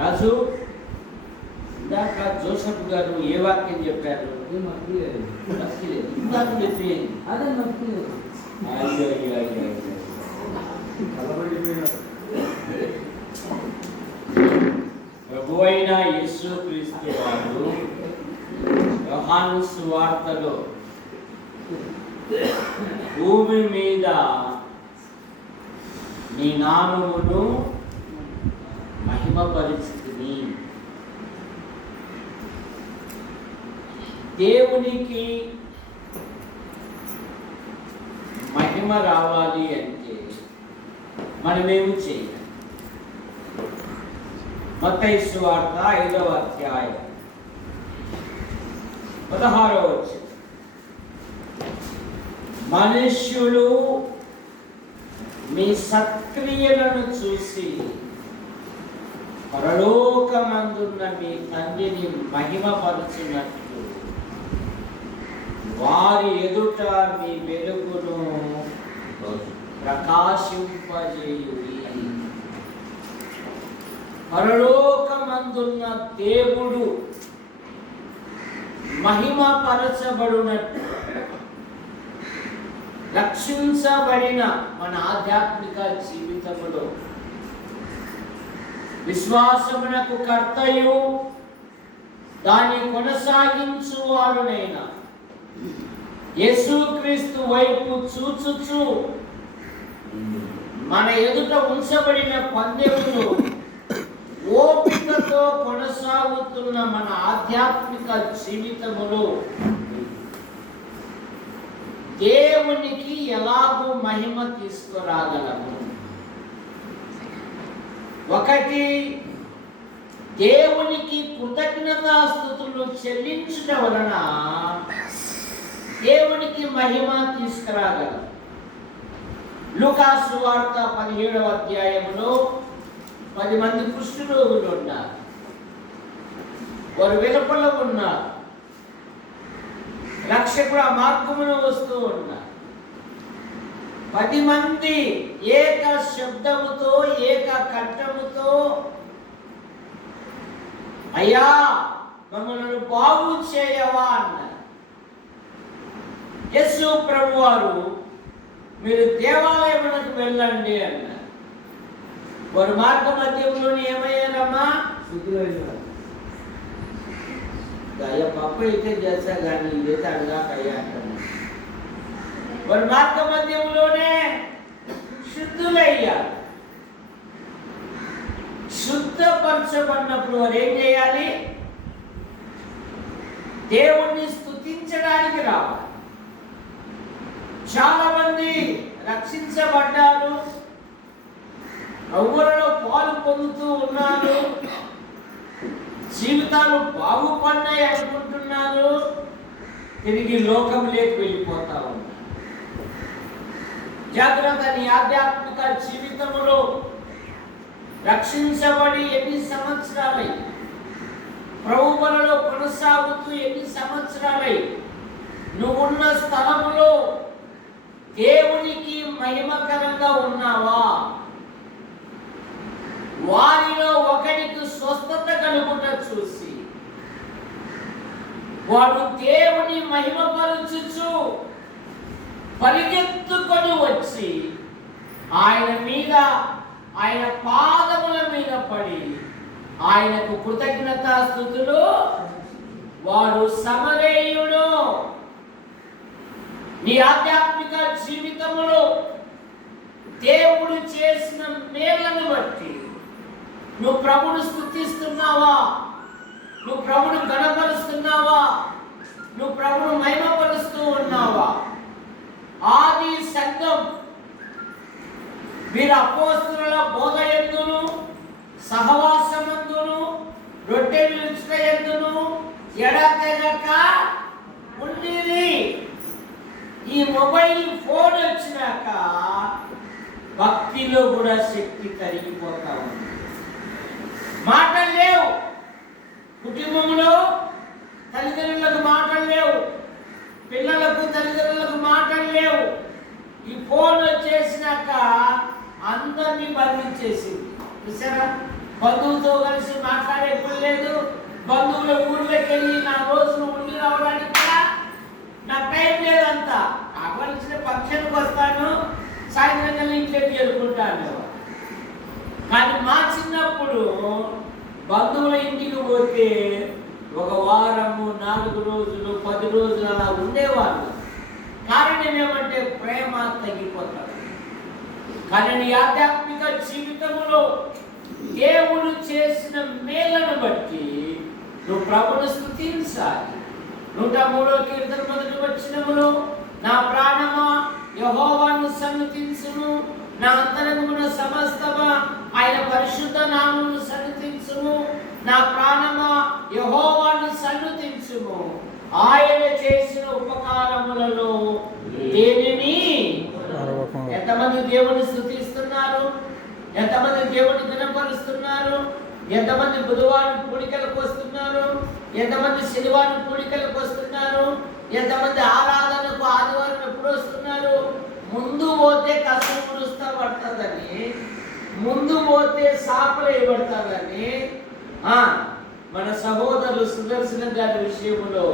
రాజు, ఇందాక జోసఫ్ గారు ఏ వాక్యం చెప్పారు? ఇందాక చెప్పి అదే నొప్పి. ప్రభు అయిన యేసుక్రీస్తు వారు యోహాను సువార్తలో భూమి మీద నీ నామమును మహిమపరిచితిని. దేవునికి మహిమ రావాలి అంటే మనమేమి చేయాలి? మత్తయి సువార్త 5వ అధ్యాయం 16వ వచనం. మనుష్యులు మీ సత్క్రియలను చూసి పరలోకమందున్న మీ తండ్రిని మహిమపరచునట్లు వారి ఎదుట మీ వెలుగును ప్రకాశింపజేయుడి. పరలోకమందున్న దేవుడు మహిమపరచబడునట్లు రక్షించబడిన మన ఆధ్యాత్మిక జీవితములో విశ్వాసమునకు కర్తయు దాన్ని కొనసాగించువాడునైనా యేసుక్రీస్తు వైపు చూచుచు మన ఎదుట ఉంచబడిన పందెమును ఓపికతో కొనసాగుతున్న మన ఆధ్యాత్మిక జీవితములో దేవునికి ఎలాగూ మహిమ తీసుకురాగలము? ఒకటి, దేవునికి కృతజ్ఞతాస్తుతులు చెల్లించడం వలన దేవునికి మహిమ తీసుకురాగలము. లూకా సువార్త 17వ అధ్యాయంలో 10 మంది కుష్ఠరోగులు ఉన్నారు. వారు వెలుపల ఉన్నారు. రక్షకుడు ఆ మార్గమును వస్తూ ఉన్నారు. 10 మంది ఏక శబ్దముతో ఏక కంఠముతో, అయ్యా మమ్మల్ని బాగు చేయవా అన్నారు. యేసు ప్రభు వారు మీరు దేవాలయమునకు వెళ్ళండి అన్నారు. వారు మార్గ మధ్యంలోనే ఏమయ్యారమ్మా? అయ్యా పప్పు అయితే చేస్తా కానీ ఇదైతే అడగాకయ్యా అంటున్నారు. వారు మార్గ మధ్యంలోనే శుద్ధులయ్యారు. శుద్ధపరచబడినప్పుడు వారు ఏం చేయాలి? దేవుణ్ణి స్తుతించడానికి రావాలి. చాలా మంది రక్షించబడ్డారు, ప్రభువులలో పాలు పొందుతూ ఉన్నారు, జీవితాలు బాగుపడినాయి అనుకుంటున్నారు, తిరిగి లోకంలోకి వెళ్ళిపోతా ఉన్నారు. జాగ్రత్త. నీ ఆధ్యాత్మిక జీవితంలో రక్షించబడి ఎన్ని సంవత్సరాలై, ప్రభువులలో కొనసాగుతూ ఎన్ని సంవత్సరాలై నువ్వున్న స్థలములో దేవునికి మహిమకరంగా ఉన్నావా? వారిలో ఒకరికి స్వస్థత కలుగుట చూసి వాడు దేవుని మహిమపరచుచు పరిగెత్తుకొని వచ్చి ఆయన మీద, ఆయన పాదముల మీద పడి ఆయనకు కృతజ్ఞతాస్తుతులు. వాడు సమరేయుడు. నీ ఆధ్యాత్మిక జీవితంలో దేవుడు చేసిన మేళ్లను బట్టి నువ్వు ప్రభువును స్తుతిస్తున్నావా? నువ్వు ప్రభువును ఘనపరుస్తున్నావా? నువ్వు ప్రభువును మహిమపరుస్తూ ఉన్నావా? ఆది సంఘం వీరు అపోస్తలుల బోధ యందును, సహవాసమందును, రొట్టె విరుచుట యందును ఎడతెగక ఉండిరి. ఈ మొబైల్ ఫోన్ వచ్చినాక భక్తిలో కూడా శక్తి కరిగిపోతా ఉంది. మాటలు లేవు, కుటుంబంలో తల్లిదండ్రులకు మాటలు లేవు, పిల్లలకు తల్లిదండ్రులకు మాటలు లేవు. ఈ ఫోన్ వచ్చేసినాక అందరినీ బంధించేసింది. చూసారా? బంధువుతో కలిసి మాట్లాడే పని లేదు. బంధువుల ఊర్లోకి వెళ్ళి నా రోజులు ఉండి రావడానికి కూడా నా టైం లేదంతా. కావలసిన ఫంక్షన్కి వస్తాను, సాయంత్రం కల్లా ఇంట్లోకి చేరుకుంటాను. కానీ మా చిన్నప్పుడు బంధువుల ఇంటికి పోతే ఒక వారము, 4 రోజులు, 10 రోజులు అలా ఉండేవాళ్ళు. కారణం ఏమంటే ప్రేమ తగ్గిపోతాడు. కానీ నీ ఆధ్యాత్మిక జీవితంలో దేవుడు చేసిన మేలను బట్టి నువ్వు ప్రభుని స్తుతించాలి. 103వ కీర్తన 1వ వచనములో నా ప్రాణమా యెహోవాను సన్నుతించుము, నా అంతరంగమున సమస్తమా ఆయన పరిశుద్ధ నామమును సన్నుతించుము. నా ప్రాణమా యెహోవాను సన్నుతించుము, ఆయన చేసిన ఉపకారములలో దేనిని. ఎంతమంది దేవుని స్తుతిస్తున్నారు? ఎంతమంది దేవుని ఘనపరుస్తున్నారు? ఎంతమంది బుధవారం కూడికలకు వస్తున్నారు? ఎంతమంది శనివారం కూడికలకు వస్తున్నారు? ఎంతమంది ఆరాధనకు ఆదివారం ఎప్పుడు వస్తున్నారు? ముందు పోతే కష్టం ముడుస్తా పడుతుందని, ముందు పోతే సాపలు వేయబడతాదని మన సహోదరులు సుదర్శన గారి విషయంలో,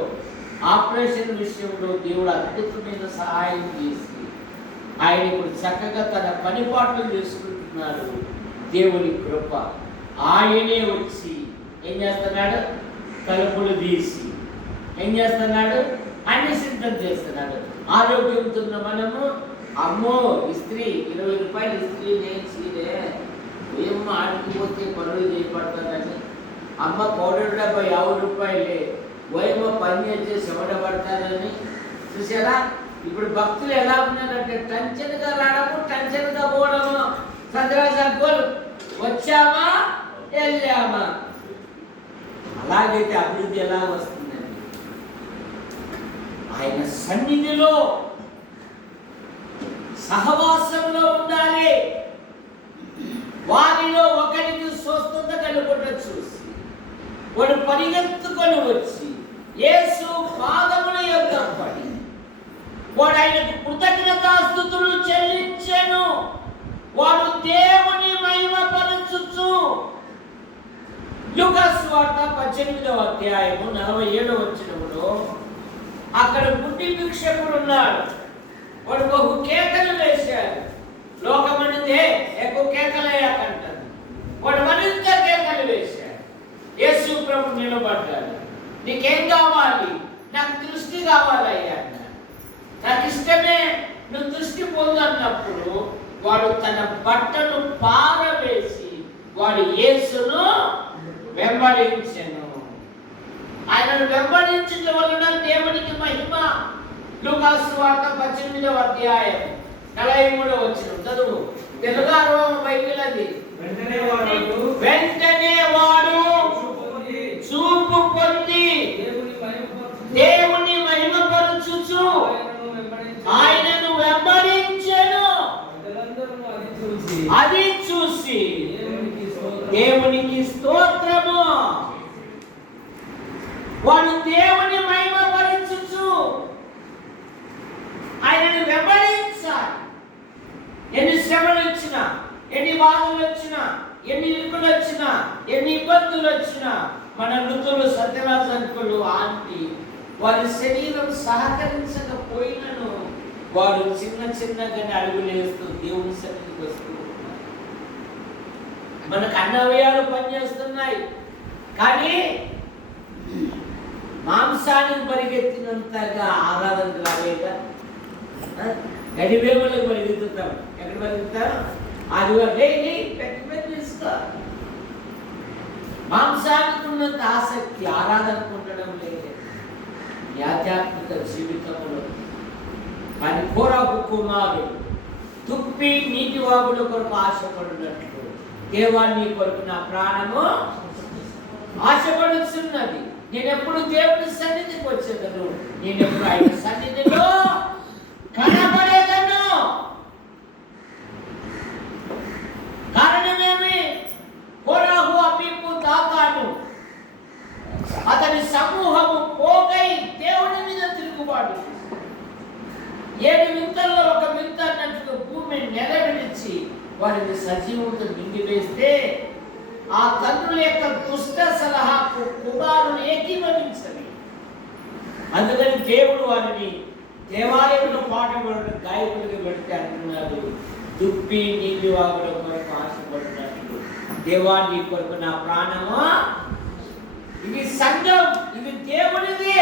ఆపరేషన్ విషయంలో దేవుడు అద్భుతమైన సహాయం చేసి ఆయన ఇప్పుడు చక్కగా తన పనిపాట్లు చేసుకుంటున్నారు. దేవుని కృప. ఆయనే వచ్చి ఏం చేస్తున్నాడు? తలుపులు తీసి ఏం చేస్తున్నాడు? అన్ని సిద్ధం చేస్తున్నాడు. ఆరోగ్యంతో ఉన్న మనము అమ్మో ఇస్త్రీ 20 రూపాయలు ఇస్త్రీ నేర్చిదే ఏం ఆడికిపోతే పనులు చేయబడతాడని, అమ్మ పౌడర్ డబ్బా 50 రూపాయలే ఓయమ్మ పని చేస్తే చెమట పడతానని. చూసారా ఇప్పుడు భక్తులు ఎలా ఉన్నారంటే టెన్షన్గా రావడము, టెన్షన్గా పోవడము. సంతోషాలు వచ్చామా వెళ్ళామా. అలాగైతే అభివృద్ధి ఎలా వస్తుందండి? ఆయన సన్నిధిలో సహవాసంలో ఉండాలి. వారిలో ఒకరికి స్వస్థత కలుగుట చూసి వాడు పరిగెత్తుకొని వచ్చి యేసు పాదముల యొద్ద పడి వాడు ఆయనకు కృతజ్ఞతాస్తుతులు చెల్లించెను. వాడు దేవుని మహిమపరచుచు. లూకా సువార్త 18వ అధ్యాయము 47వ వచనములో అక్కడ గుడ్డి భిక్షకుడు ఉన్నాడు. వాడు బహు కేకలు వేశాడు. లోకమనిదే ఎక్కువ కేకలేయకంటాడు. వాడు మరింత కేకలు వేశాడు. యేసు ప్రభు నిలబడ్డాడు. నీకేం కావాలి? నాకు దృష్టి కావాలయ్యా అన్నాడు. నాకు ఇష్టమే, నువ్వు దృష్టి పొందు అన్నప్పుడు వాడు తన బట్టను పారవేసి వాడు యేసును వెంబడించెను. ఆయనను వెంబడించడం వలన దేవునికి మహిమ. లూకా సువార్త 18వ అధ్యాయం 43వ వచనం చదువు. తెలుగు బైబిల్ అది. వెంటనే వాడు చూపు పొంది దేవుని మహిమపరచుచు ఆయనను వెంబడించెను. అది చూసి దేవునికి స్తోత్రము. వాడు దేవుని మహిమపరచుచు ఆయనను వెంబడించాలి. ఎన్ని శ్రమలు వచ్చినా, ఎన్ని బాధలు వచ్చినా, ఎన్ని ఇరుకులు వచ్చినా, ఎన్ని ఇబ్బందులు వచ్చినా, మన వృద్ధులు, సత్యరాజు అంకులు, ఆంటీ వారి శరీరం సహకరించకపోయినను వారు చిన్న చిన్నగానే అడుగులు వేస్తూ దేవుని సన్నిధికి వస్తూ ఉన్నారు. మనకు అన్నవయాలు పనిచేస్తున్నాయి, కానీ మాంసానికి పరిగెత్తినంతగా ఆరాధనకు రాలేదా? గడివేమలకు పరిగెత్తుతాం. ఎక్కడ పరిగెత్తాం? అది తీసుకో. మాంసానికి ఉన్నంత ఆసక్తి ఆరాధనకు ఉండడం లేదు ఈ ఆధ్యాత్మిక జీవితంలో. కానీ కోరాకు కుమారుడు తుప్పి నీటి వాగుల కొరకు ఆశపడినట్లు దేవాన్ని కొరకు నా ప్రాణము ఆశపడుతున్నది. నేను ఎప్పుడు దేవుని సన్నిధికి వచ్చేదను, నేను ఎప్పుడు ఆయన సన్నిధిలో కనబడేదను. కారణమేమి? కోరాహు, అబీబు, దాతాను అతని సమూహము పోగై దేవుని మీద తిరుగుబాటు. 7 వింతల్లో ఒక వింత అన్నట్టుగా భూమిని నెలవిడిచి వారిని సజీవంతో నిండివేస్తే ఆ తండ్రుల యొక్క దుష్ట సలహాకు కుమారులు ఏకీభవించలేదు. అందుకని దేవుడు వారిని దేవాలయంలో పాట పాడడం గాయకులుగా పెడితే అంటున్నారు, దుప్పి నీటి వాగుల కొరకు ఆశపడినట్లు దేవా నీ కొరకు నా ప్రాణమా. ఇది సంఘం, ఇది దేవుడిది,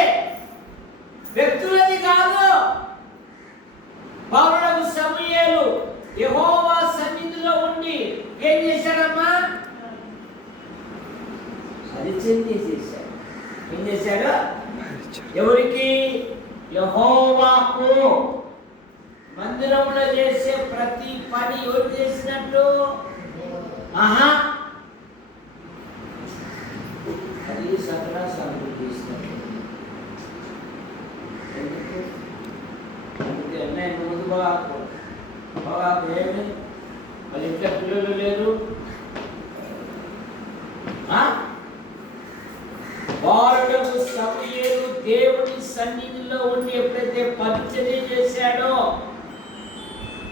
వ్యక్తులది కాదు. పౌరులకు సమూయేలు యెహోవా సన్నిధిలో ఉండి ఏం చేశాడమ్మా? పరిచయం చేశాడు. ఏం చేశాడు? ఎవరికి? యెహోవాకు. మందిరంలో చేసే ప్రతి పని ఎవరు చేసినట్టు? అది సకల సాగులు చేసినట్టు. అందుకే నేను ముందు బాగా ఏమి వాళ్ళ ఇంట్లో పిల్లలు లేరు. బాలుడకు సమూయేలు దేవుని సన్నిధిలో ఉండి ఎప్పుడైతే పరిచర్య చేశాడో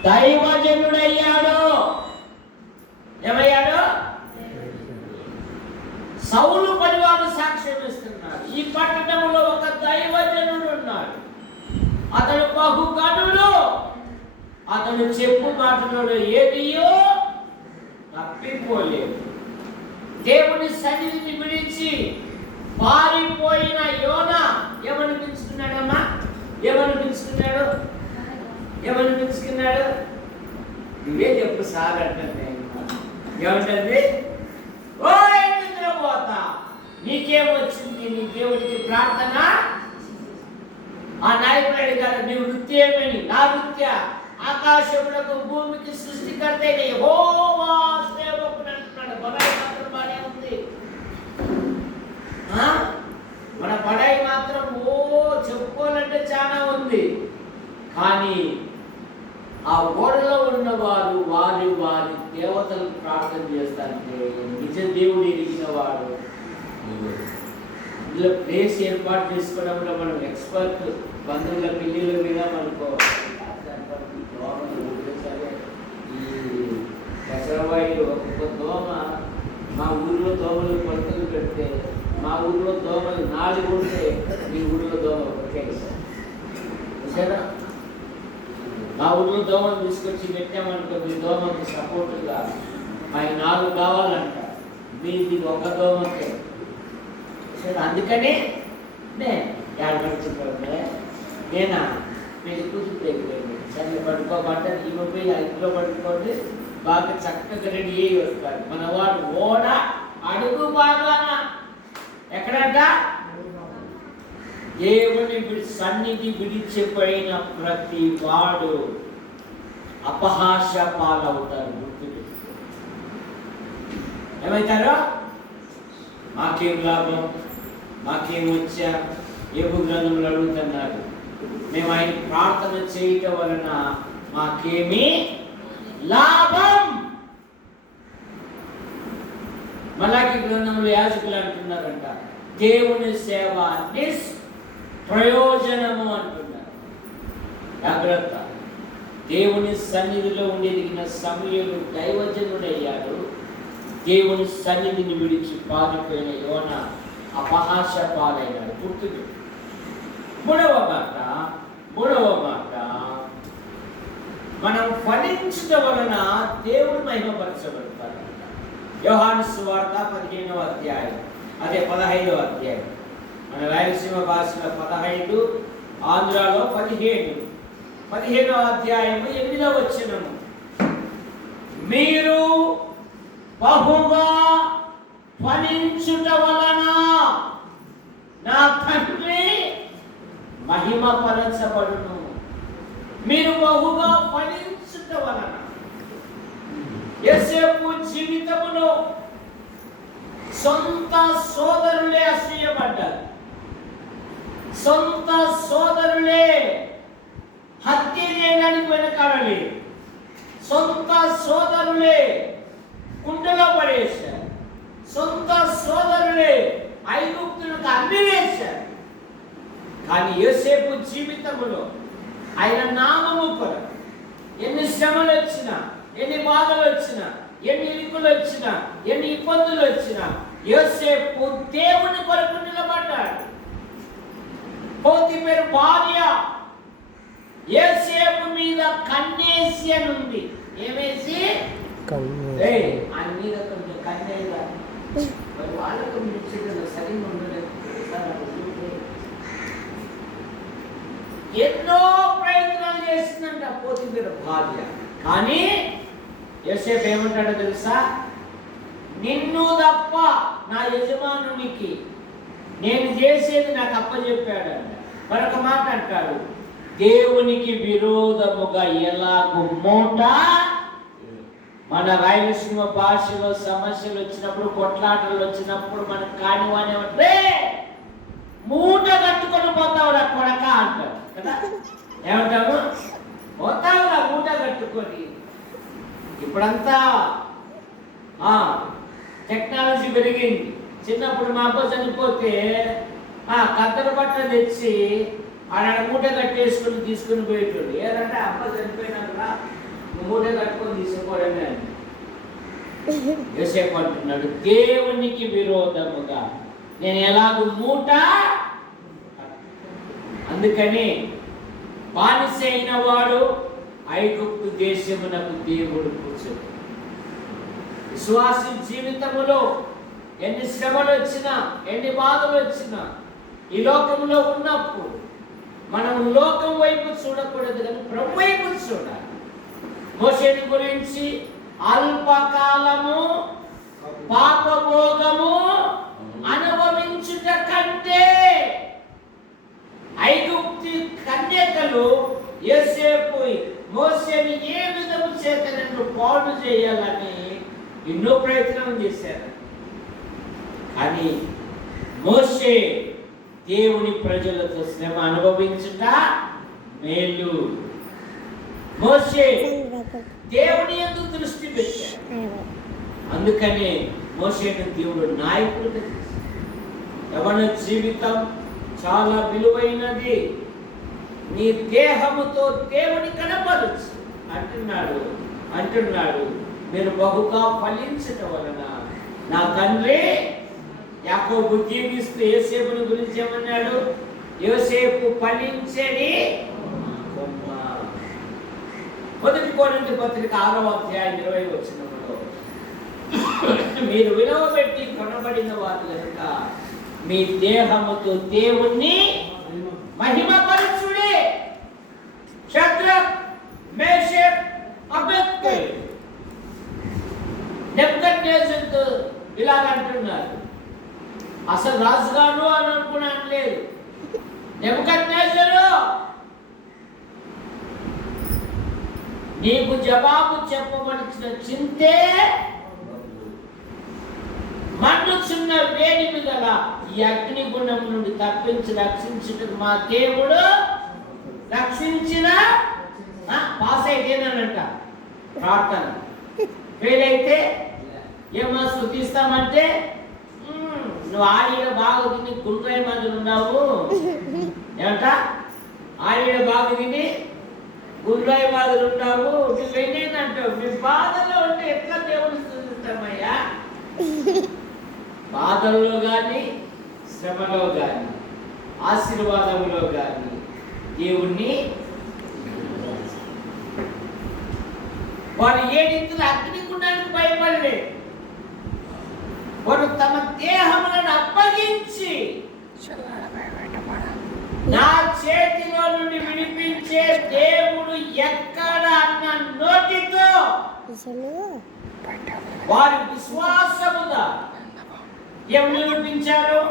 దైవజనుడయ్యాడో. ఏమయ్యాడు? సౌలు పరివారు సాక్ష్యం ఇస్తున్నారు, ఈ పట్టణంలో ఒక దైవజనుడు ఉన్నాడు, అతడు బహుగనుడు, అతడు చెప్పు మాటలో ఏదియో తప్పిపోలేదు. దేవుని సన్నిధిని విడిచి పారిపోయిన యోనా ఏమనిపించుకున్నాడమ్మా? ఏమనిపించుకున్నాడు? నువ్వే చెప్పు సార్ అంటే ఏమంటుంది? ఓ నిద్రపోతా, నీకేమొచ్చింది? నీ దేవుడికి ప్రార్థన. ఆ నాయకుడు అడిగాడు, నీ వృత్తి ఏమని? నా వృత్తి ఆకాశములకు భూమికి సృష్టికర్త అయిన యెహోవా సేవకుడు అంటున్నాడు. బడాయి మాత్రం బానే ఉంది. మన బడాయి మాత్రం చెప్పుకోవాలంటే చాలా ఉంది. కానీ ఆ ఓడలో ఉన్నవారు వారి దేవతలకు ప్రార్థన చేస్తారంటే నిజ దేవుడు ఎరిగిన వాడు. ఇందులో ప్లేస్ ఏర్పాటు చేసుకోవడంలో మనం ఎక్స్పర్ట్. బంధువుల పెళ్లిల మీద మనకు ఈ దసరాబాయిలు ఒక్కొక్క దోమ, మా ఊరిలో దోమలు కొలతలు పెడితే మా ఊరిలో దోమలు 4 ఉంటే మీ ఊరిలో దోమ ఒకటే. సరేనా? మా ఊరిలో దోమలు తీసుకొచ్చి పెట్టామనుకో, మీ దోమకి సపోర్టుగా మాకు 4 కావాలంట, మీది ఒక దోమకే. సరే, అందుకనే ఏడబడుతుంటే నేనా మీరు కూర్చుంటేయండి, సరే పడుకోబట్ట ఇవ్వపోయి ఇంట్లో పడుకోండి, బాగా చక్కగా రెడీ అయ్యి వస్తారు. మన వాడు ఓడ అడుగు బాగా ఎక్కడంట? దేవుని సన్నిధి విడిచిపోయిన ప్రతి వాడు అపహాస్య పాలవుతారు. గుర్తులు ఏమవుతారు? మాకేం లాభం, మాకేం వచ్చా? యోబు గ్రంథంలో అడుగుతున్నారు, మేము ఆయన ప్రార్థన చేయటం వలన మాకేమీ లాభం. మలాకి గ్రంథంలో యాజకులు అంటున్నారంట, దేవుని సేవ నిష్ప్రయోజనము అంటున్నారు. జాగ్రత్త. దేవుని సన్నిధిలో ఉండేదిగిన సమూయేలు దైవజనుడయ్యాడు. దేవుని సన్నిధిని విడిచి పారిపోయిన యోనా అపహాస్య పాలైనాడు. గుర్తుకు. మూడవ మాట మనం ఫలించడం వలన దేవుడు మహిమపరచబడతాడు. యోహాను సువార్త 15వ అధ్యాయం, అదే 15వ అధ్యాయం. మన రాయలసీమ భాషలో 15, ఆంధ్రాలో 15. 15వ అధ్యాయము 8వ వచనము, మీరు బహుగా ఫలించుట వలన నా తండ్రి మహిమపరచబడును. మీరు బహుగా ఫలించుట వలన. యోసేపు జీవితములో సొంత సోదరులే అసూయపడ్డారు. సొంత సోదరులే హత్య చేయడానికి వెనకాడలేదు. సొంత సోదరులే కుండలో పడేశారు. సొంత సోదరులే ఐగుప్తులకు అమ్మివేశారు. కానీ యోసేపు జీవితములో ఆయన నామము కొరకు ఎన్ని శ్రమలు వచ్చినా, ఎన్ని బాధలు వచ్చినా, ఎన్ని ఇరుకులు వచ్చినా, ఎన్ని ఇబ్బందులు వచ్చినా యోసేపు దేవుని కొరకు నిలబడ్డాడు. పోతీఫెరు భార్య యోసేపు మీద కన్నేసి అని ఉంది. ఏమేసి? ఆయన మీద కొంచెం కన్నేగా వాళ్ళకు సరిగ్గా ఉండలేదు. ఎన్నో ప్రయత్నాలు చేసిందంట పోతీఫెరు భార్య. కానీ యోసేపు ఏమంటాడో తెలుసా? నిన్ను తప్ప నా యజమానునికి నేను చేసేది నాకు అప్పచెప్పాడంట. మరొక మాట అంటాడు, దేవునికి విరోధముగా ఎలాగో మూట. మన రాయలసీమ భాషలో సమస్యలు వచ్చినప్పుడు, కొట్లాటలు వచ్చినప్పుడు మనకు కానివానే మూట కట్టుకొని పోతావురా కొడక అంటారు కదా. ఏమంటాము? పోతావురా మూట కట్టుకొని. ఇప్పుడంతా టెక్నాలజీ పెరిగింది. చిన్నప్పుడు మా అబ్బ చనిపోతే కత్తెర బట్ట తెచ్చి ఆడ మూట కట్టేసుకుని తీసుకుని పోయేటోడు. ఏదంటే అబ్బ చనిపోయినాక మూట కట్టుకొని తీసుకోవడమే అని. యోసేపు అంటున్నాడు, దేవునికి విరోధముగా నేను ఎలాగూ మూట. అందుకని బానిస అయిన వాడు ఐగుప్తు దేశమునకు దేవుడు కూర్చొని. విశ్వాసి జీవితములో ఎన్ని శ్రమలు వచ్చినా, ఎన్ని బాధలు వచ్చినా, ఈ లోకంలో ఉన్నప్పుడు మనం లోకం వైపు చూడకూడదు, కానీ ప్రభు వైపు చూడాలి. మోషేని గురించి అల్పకాలము పాపభోగము అనుభవించుట కంటే ఐగుప్తు కన్యకలు యోసేపు మోషేని ఏ విధము చేత నన్ను పాడు చేయాలని ఎన్నో ప్రయత్నం చేశారు. కానీ మోషే దేవుని ప్రజలతో శ్రమ అనుభవించుట మేలు. మోషే దేవుని యందు దృష్టి పెట్టాడు. అందుకనే మోషేను దేవుడు నాయకుడిగా చేశాడు. యవన జీవితం చాలా విలువైనది. నీ దేహముతో దేవుని కనపరచు అంటున్నాడు. మీరు బహుగా ఫలించటం వలన నా తండ్రి. యాకోబు జీవిస్తూ యోసేపుని గురించి ఏమన్నాడు? యోసేపు ఫలించని కొమ్మ. మొదటి కొరింథీ పత్రిక 6వ అధ్యాయం 20వ వచనంలో, మీరు విలువ పెట్టి కొనబడిన వారు కనుక మీ దేహముతో దేవుణ్ణి మహిమపరచుడే. షద్రక్, మేషక్, అబేద్నెగో నెబుకద్నెజరుతో ఇలాగంటున్నారు. అసలు రాజుగారు అని అనుకున్నాను లేదు. నెబుకద్నెజరు, నీకు జవాబు చెప్పవలసిన చింతే మండుచున్న వేడిమి గల ఈ అగ్నిగుండం నుండి తప్పించి రక్షించుట మా దేవుడు రక్షించిన. పాస్ అయితేనంట ప్రార్థన, ఫెయిల్ అయితే ఏమో స్తుతిస్తామంటే నువ్వు ఆడిడ బాగా తిని గుండ్రై మందులు ఉన్నావు. ఏమంట? ఆడిడ బాగా తిని గుండ్రై మందులు ఉన్నావు. నువ్వేంటంటావు? మీ బాధలో ఉంటే ఎట్లా దేవుని స్తుతిస్తామయ్యా? బాధల్లో కానీ, శ్రమలో కానీ, ఆశీర్వాదంలో కానీ దేవుణ్ణి. వారు ఏడింతలు అగ్నిగుండానికి భయపడలే. వారు తమ దేహములను అప్పగించి నా చేతిలో నుండి విడిపించే దేవుడు ఎక్కడ అన్న నోటితో వారి విశ్వాసముగా ఏమని విడిపించారు?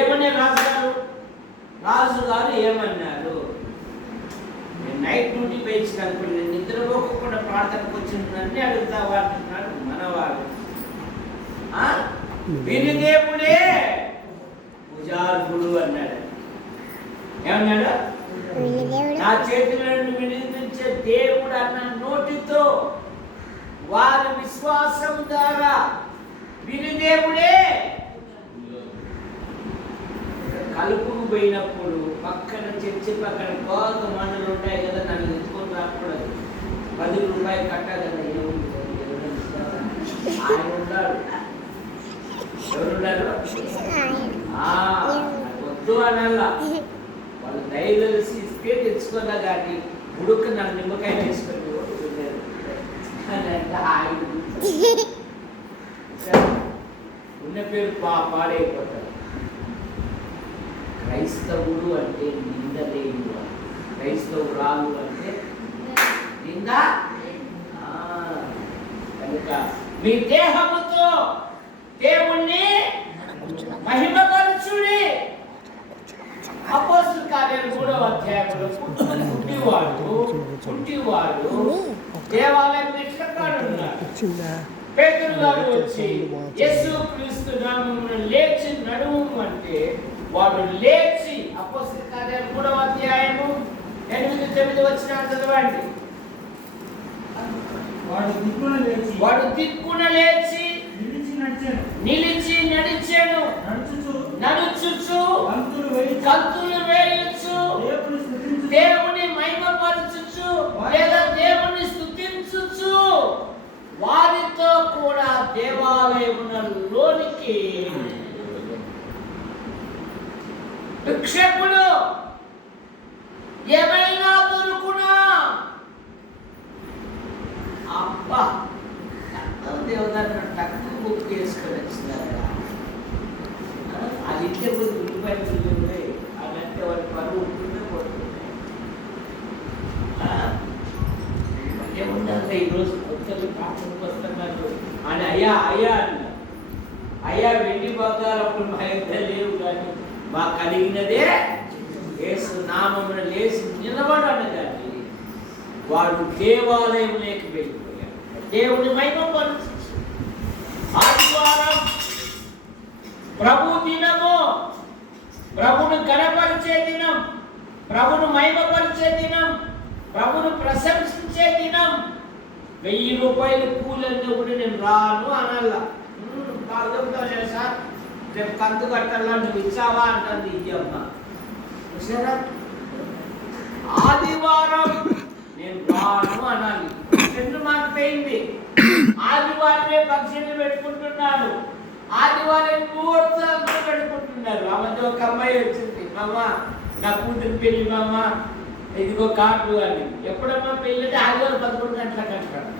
ఏమని రాజుగారు ఏమన్నారు? నేను నైట్ డ్యూటీ పేయించినప్పుడు నేను నిద్రపోకుండా ప్రార్థనకు వచ్చిందని అడుగుతావా అంటున్నాడు మనవాడు. విని దేవుడే పూజార్హుడు అన్నాడు. ఏమన్నాడు? నా చేతులను విడిపించే దేవుడు అన్న నోటితో వారి విశ్వాసం ద్వారా విని దేవుడే. కలుపుకు పోయినప్పుడు పక్కన చర్చి పక్కన బాగా మండలు ఉంటాయి కదా, నన్ను ఎత్తుకొని రాకూడదు. 10 రూపాయలు కట్టాలి కదా. ఉన్నారు. ఎవరున్నారు? వద్దు అనల్లా, వాళ్ళు దయదలిసి ఇస్తే తెచ్చుకున్నా కానీ ఉడుకు నన్ను నిమ్మకాయ వేసుకొని ఉన్న పేరు పాడైపోతారు. క్రైస్తవుడు అంటే నిందలేని వాడు, క్రైస్తవురాలు అంటే నింద. కనుక మీ దేహముతో దేవుణ్ణి మహిమపరచుడి. అపోస్తలుల కార్యాలు 3వ అధ్యాయంలో కుంటివాడు దేవాలయం ఎట్లకాడున్నాడు. పేతురు గారు వచ్చి యేసుక్రీస్తు నామమున లేచి నడుము అంటే వాడు లేచి, అపోస్తలుల కార్యాలు 3వ అధ్యాయము 8-9 వచనాలు చదవండి. వాడు దిక్కున లేచి నిలిచి నడిచెను, నడుచుచు గంతులు వేయుచు దేవుని మహిమపరచుచు లేదా దేవుని స్తుతించుచు వారితో కూడా దేవాలయములోనికి భిక్షకుడు ఏమైనా దొరుకునా. అబ్బా, దేవదాన్ని తక్కువ బుక్ చేసుకొని వచ్చినారా? అది ఇంటే కొద్ది ఉల్లిపాయలు అదంటే వారి పరువు ఉంటుందే పోతుంది. ఏముందంటే ఈరోజు కొత్తలు పాటలకు వస్తున్నారు అని అయ్యా అయ్యా అన్న. అయ్యా వెండి బంగారప్పుడు మా యొక్క లేవు కానీ మా కలిగినదే యేసు నామమున లేచి నిలబడాలి. కానీ వాడు దేవాలయంలోకి వెళ్ళిపోయాడు. దేవుని మహిమపరచు. ఆదివారం ప్రభు దినము, ప్రభును గణపరిచే దినం, ప్రభును మహిమపరిచే దినం, ప్రభును ప్రశంసించే దినం. 1000 రూపాయలు కూలంటే కూడా నేను రాను అనల్లా. సార్ రేపు కంతు కట్టాలా, నువ్వు ఇచ్చావా అంటుంది ఇయ్యమ్మ. చూసారా, ఆదివారం నేను రాను అనాలి. చెట్లు మాకు పోయింది. ఆదివారమే ఫంక్షన్లు పెట్టుకుంటున్నారు, ఆదివారం ముహూర్తాలు పెట్టుకుంటున్నారు. ఆ మధ్య ఒక అమ్మాయి వచ్చింది, మామ నా కూతురు పెళ్లి మామ, ఇదిగో కార్డు అని. ఎప్పుడమ్మా పెళ్ళి అంటే ఆదివారం 11 గంటలకు అంటాడు.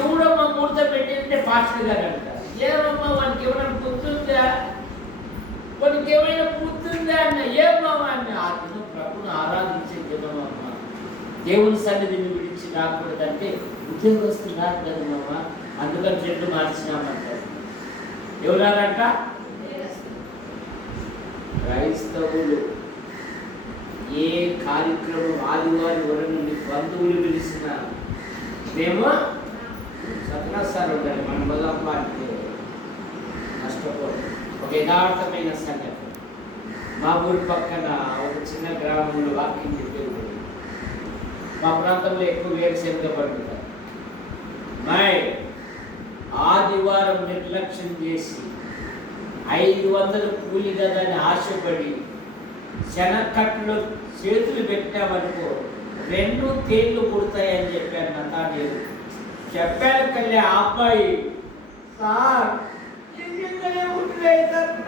ఎవడమ్మా ముహూర్తం పెట్టింటే ఫాస్ట్ గారు అంటారు. ఏమమ్మా వానికి ఏమైనా గుర్తుందా, వానికి ఏమైనా గుర్తుందా అన్న. ఏమమ్మా అన్న. ఆ దినం ప్రభుని ఆరాధించే దినం అమ్మ. దేవుని సన్నిధిని విడిచి రాకూడదంటే ఉద్యోగస్తులు రాదు కదా మామ, అందుకని చెట్టు మార్చినామంటారు. ఎవరారంట? క్రైస్తవులు. ఏ కార్యక్రమం ఆదివారం వరకు బంధువులు పిలిచిన మేము సత్యనాసారు ఉండాలి. మన మొదలమ్మ అంటే నష్టపోదు. ఒక యథార్థమైన సంగతి. మా ఊరి పక్కన ఒక చిన్న గ్రామంలో వాకింగ్ చెప్పేది. మా ప్రాంతంలో ఎక్కువ వేరుశెనగ పండుతారు. ఆదివారం నిర్లక్ష్యం చేసి 500 కూలి కదా అని ఆశపడి శనక్కట్లో చేతులు పెట్టామనుకో 2 తేళ్లు పుడతాయని చెప్పాను నా తాడేరు. చెప్పాను కల్లా ఆ అబ్బాయి, సార్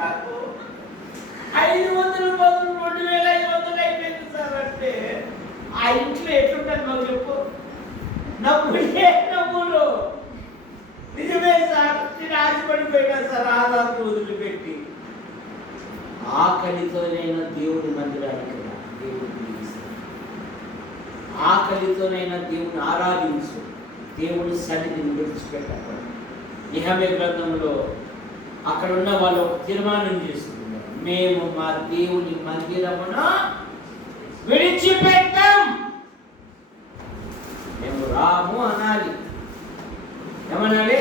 నాకు 500 బదులు 2500 అయిపోయింది సార్ అంటే ఆ ఇంట్లో ఎట్లుంటుంది మాకు చెప్పు. నవ్వులే నవ్వులు. నిజమే సార్, నేను ఆశపడిపోయినా సార్ ఆధారం వదిలిపెట్టి. ఆకలితోనైనా దేవుని మందిరానికి రా, దేవుని పిలుస్తాడు. ఆకలితోనైనా దేవుని ఆరాధించు, దేవుని సన్నిధిని విడిచిపెట్టకూడదు. నిహమ్య గ్రంథంలో అక్కడ ఉన్న వాళ్ళు తీర్మానం చేసుకున్నారు, మేము మా దేవుని మందిరమును విడిచిపెట్టాం, మేము రాము అనాలి. ఏమనాలి?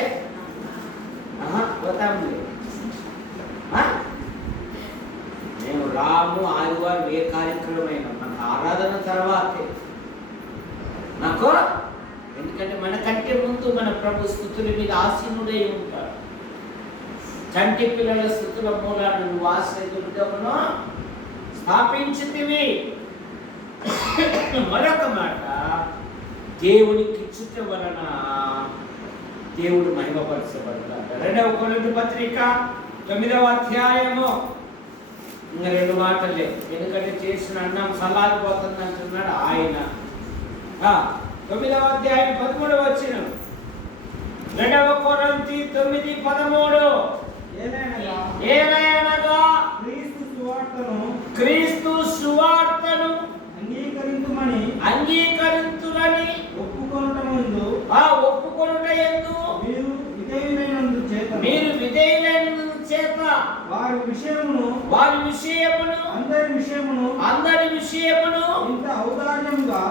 పోతాంలే, మేము రాము. ఆదివారం ఏ కార్యక్రమమైనా మన ఆరాధన తర్వాతే నాకు, ఎందుకంటే మనకంటే ముందు మన ప్రభు స్తుతుల మీద ఆసీనుడై ఉంటాడు. చంటి పిల్లల స్తుతుల మూలాన్ని నువ్వు ఆశ్రయదుర్గమును స్థాపించితివి. మరొక మాట, దేవునికి ఇచ్చుట వలన దేవుడు మహిమపరచబడతాడు. 2వ కొరింథీ పత్రిక 9వ అధ్యాయము, ఇంకా 2 మాటలే, ఎందుకంటే చేసిన అన్నం సలాలిపోతుంది అంటున్నాడు ఆయన. 9వ అధ్యాయం 13వ వచనం. 2వ కొరింథీ 9:13. ఏలయనగా క్రీస్తు సువార్తను అంగీకరింతురని ఒప్పుకొనుట యందు మీరు విధేయులైనందు చేత వారి విషయమును అందరి విషయమును ఇంత ఔదార్యముగా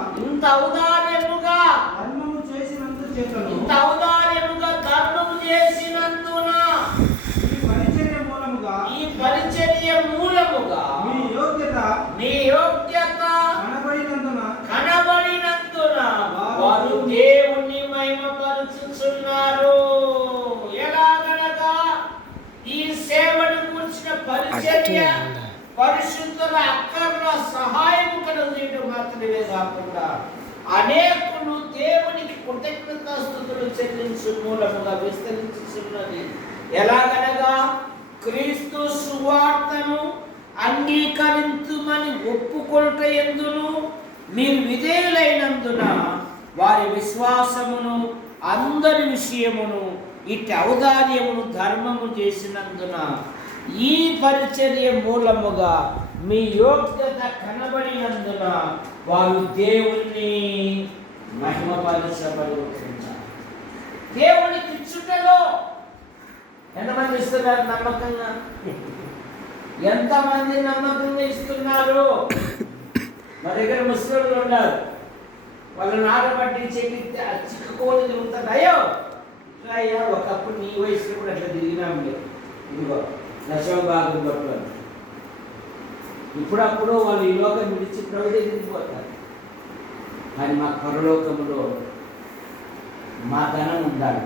ధర్మము చేసినందున ఈ పరిచర్య మూలముగా మీ యోగ్యత కనబడినందున వారు దేవుణ్ణి మహిమపరుచుచున్నారు. ఎలాగనగా ఈ సేవను కూర్చిన పరిచర్య పరిశుద్ధుల అక్కర్ల సహాయము కలుగుతూ మాత్రమే కాకుండా అనేకులు దేవునికి కృతజ్ఞతాస్తుతులు చెల్లించు మూలముగా విస్తరించుచున్నది. ఎలాగనగా క్రీస్తు సువార్తను అంగీకరించుమని ఒప్పుకొనుట యందును మీరు విధేయులైనందున వారి విశ్వాసమును అందరి విషయమును ఇట్టి ఔదార్యమును ధర్మము చేసినందున ఈ పరిచర్య మూలముగా మీ యోగ్యత కనబడినందున వారు దేవుణ్ణి మహిమపరచబడుతున్నారు. దేవునికి ఇచ్చుటలో ఎంతమంది ఇస్తున్నారు నమ్మకంగా? ఎంతమంది నమ్మకంగా ఇస్తున్నారు? మా దగ్గర ముస్లింలు ఉన్నారు, వాళ్ళని ఆడబట్టి చెక్కితే ఆ చిక్కుకోని తిరుగుతారు. అయ్యా ఒకప్పుడు నీ వయసులో కూడా అట్లా తిరిగినాము. ఇదిగో దశమభాగం పట్టుకొని ఇప్పుడప్పుడు వాళ్ళు ఈ లోకం విడిచి ప్రభుత్వం తిరిగిపోతారు. కానీ మా పరలోకములో మా ధనం ఉండాలి.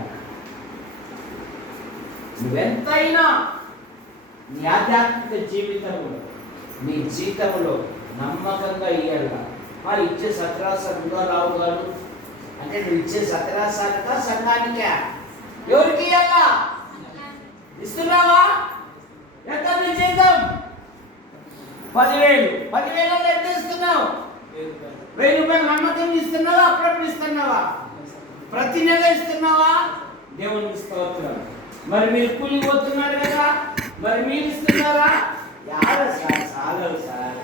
నువ్వెంతైనా నీ ఆధ్యాత్మిక జీవితంలో నీ జీవితంలో నమ్మకంగా ఇవ్వాల. ఇచ్చే సత్రాసంగా రావు గారు అంటే నువ్వు ఇచ్చే సత్రాసానికా సంఘానికా? ఎవరికి ఇవ్వాలా? ఇస్తున్నావా? ఎంత నీ జీతం? 10,000 ఎంత ఇస్తున్నావు? 1,000 రూపాయలు నమ్మకంగా ఇస్తున్నావా? అప్పుడప్పుడు ఇస్తున్నావా? ప్రతి నెల ఇస్తున్నావా? దేవునికి స్తోత్రం. మరి మీరు కూలిపోతున్నారు కదా, మరి మీరు ఇస్తున్నారా? చాలు సార్.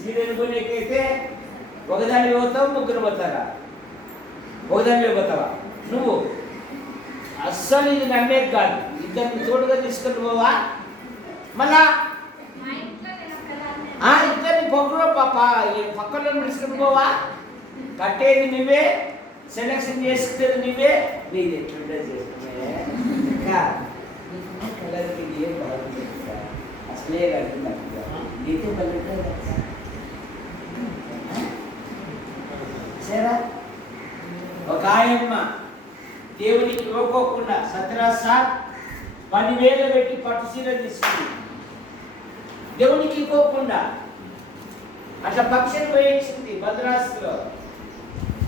సీరియల్ కొనేకైతే ఒకదాన్ని పోతావు, ముగ్గురు పోతారా? ఒకదాన్ని పోతావా? నువ్వు అస్సలు ఇది నమ్మేది కాదు. ఇద్దరిని తోడుగా తీసుకొని పోవా? మళ్ళా ఇద్దరిని పొగరు పక్కన తీసుకొని పోవా? కట్టేది నువ్వే, సెలక్షన్ చేసుకునేది నువ్వే. నీది ఎట్లుంటే చేసుకునే కలర్కి ఏం బాగుంది అసలే కడుతుంది. నీతో కలుగుతుంది సరే. ఒక ఆయమ్మ దేవునికి ఇవ్వకోకుండా సత్రాసా 10,000 పెట్టి పట్టు చీర తీసుకుంది. దేవునికి ఇవ్వకుండా అట్లా ఫంక్షన్ పోయించింది భద్రాస్తిలో.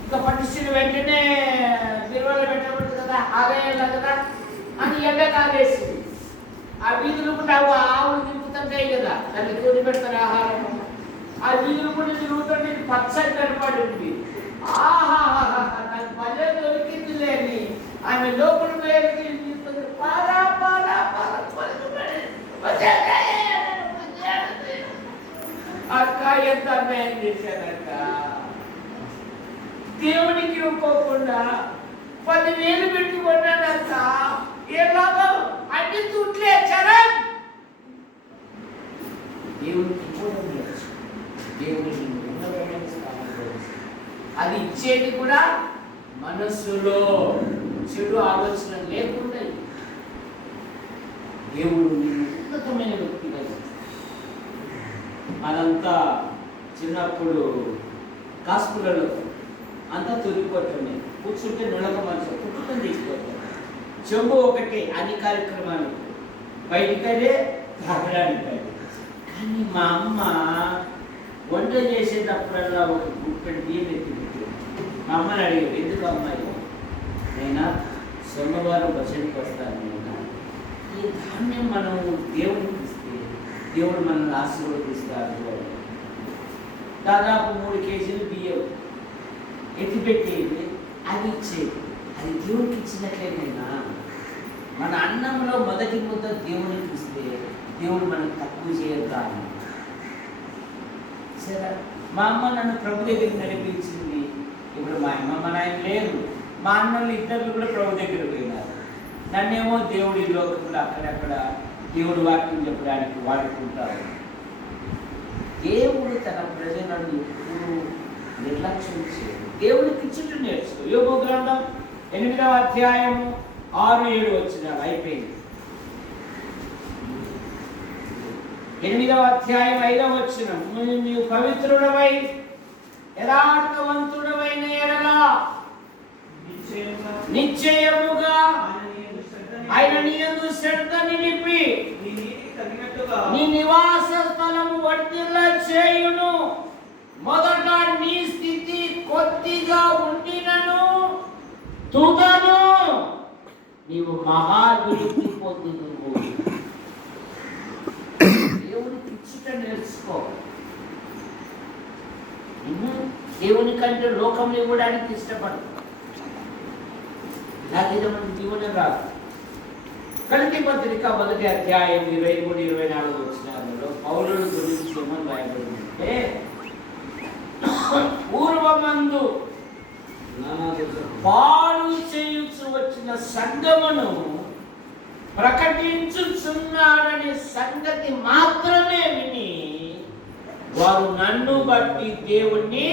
ఇంకా పట్టు చీర వెంటనే బిరువాలో పెట్టబడుతుంది కదా, ఆదాయాలు కదా అని ఎండకాలేసింది. ఆ వీధులు కూడా ఆవులు తిరుగుతుంటాయి కదా, దాన్ని కూడి పెడతారు ఆహారం. ఆ వీధులు కూడా తిరుగుతుంటే పచ్చడి కనపడింది. నాకు పల్లె దొరికింది లేని ఆమె లోపల అక్క ఎంత అన్యాయం చేశానక్క. దేవునికి ఒప్పుకోకుండా 10,000 పెట్టుకున్నానక్క. ఏ లాభం? అన్ని తుట్లే చరణ్. దేవునికి దేవునికి అది ఇచ్చేది కూడా మనస్సులో చెడు ఆలోచన లేకుండా దేవుడు ఉన్నతమైన వ్యక్తిగా. అదంతా చిన్నప్పుడు కాస్పులలో అంతా తొలిపోతుంది. కూర్చుంటే నొలక మనసు కుటుంబం తీసుకుపోతారు. చెంబు ఒకటి అన్ని కార్యక్రమాలు, బయటికదే తాగడానికి. కానీ మా అమ్మ వంట చేసేటప్పుడల్లా ఒక గుక్కడి బియ్యం ఎత్తి. మా అమ్మని అడిగాడు, ఎందుకు అమ్మాయి? నేను సోమవారం భజనకి వస్తాను నేను. ఈ ధాన్యం మనం దేవుడికి ఇస్తే దేవుడు మనల్ని ఆశీర్వదిస్తాడు. దాదాపు 3 కేజీలు బియ్యం ఎత్తిపెట్టేది, అది ఇచ్చేది. అది దేవుడికి ఇచ్చినట్లేనైనా మన అన్నంలో మొదటి ముద్ద దేవుడికి ఇస్తే దేవుడు మనకు తక్కువ చేయరు. సరే, మా అమ్మ నన్ను ప్రభు దగ్గరికి నడిపించింది. ఇప్పుడు మా అమ్మ మా నాయన లేరు, మా అన్నలు ఇద్దరు కూడా ప్రభు దగ్గర పోయినారు. నన్నేమో దేవుడి లోకంలో అక్కడక్కడ దేవుడు వాక్యం చెప్పడానికి వాడుకుంటారు. దేవుడు తన ప్రజలను ఎప్పుడు నిర్లక్ష్యం చేయడు. దేవుడికి ఇచ్చుట నేర్చుకో. యోబు గ్రంథం 8వ అధ్యాయము 6-7 వచనాలు అయిపోయింది. 8వ అధ్యాయం 5వ వచనం, నీవు పవిత్రుడవై యథార్థవంతుడవైన ఎడల నిశ్చయముగా ఆయన నీ యందు శ్రద్ధ నిలిపి నీ నివాస స్థలము వర్ధిల్ల చేయును. మొదట నీ స్థితి కొద్దిగా ఉండినను తుదను నీవు మహాభివృద్ధి పొందుదువు. దేవునికి ఇచ్చుట నేర్చుకో. దేవుని కంటే లోకం ఇవ్వడానికి ఇష్టపడదు. ఇలాగైతే మనకు జీవనం రాదు. కొరింథీ పత్రిక 1వ అధ్యాయం 23-24 వచనాలలో పౌలుని గురించి ఏమని రాయబడిందంటే, పూర్వమందు పాడు చేయుచు వచ్చిన సంఘమును ప్రకటించుచున్నాడనే సంగతి మాత్రమే విని వారు నన్ను బట్టి దేవుణ్ణి,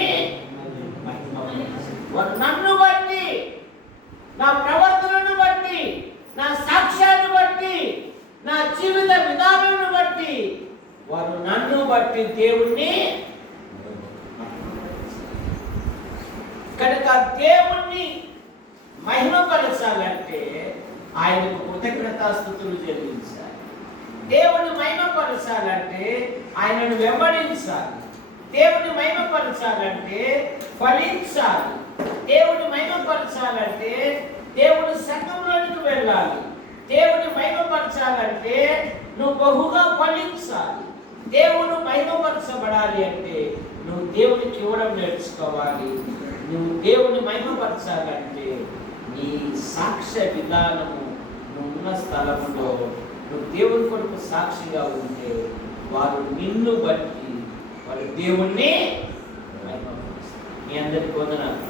వారు నన్ను బట్టి, నా ప్రవర్తనను బట్టి, నా సాక్ష్యాన్ని బట్టి, నా జీవిత విధానాన్ని బట్టి వారు నన్ను బట్టి దేవుణ్ణి, కనుక దేవుణ్ణి మహిమపరచాలంటే ఆయనకు కృతజ్ఞతాస్తుతులు చెల్లించాలి. దేవుని మహిమపరచాలంటే ఆయనను వెంబడించాలి. దేవుని మహిమపరచాలంటే ఫలించాలి. దేవుని మహిమపరచాలంటే దేవుని సంఘంలోనికి వెళ్ళాలి. దేవుని మహిమపరచాలంటే నువ్వు బహుగా ఫలించాలి. దేవుడు మహిమపరచబడాలి అంటే నువ్వు దేవునికి ఇవ్వడం నేర్చుకోవాలి. నువ్వు దేవుని మహిమపరచాలంటే నీ సాక్ష్య విధానము, నువ్వు ఉన్న స్థలంలో నువ్వు దేవుని కొరకు సాక్షిగా ఉంటే వారు నిన్ను బట్టి వారు దేవుణ్ణి మహిమపరుస్తారు. మీ అందరికీ వందనాలు.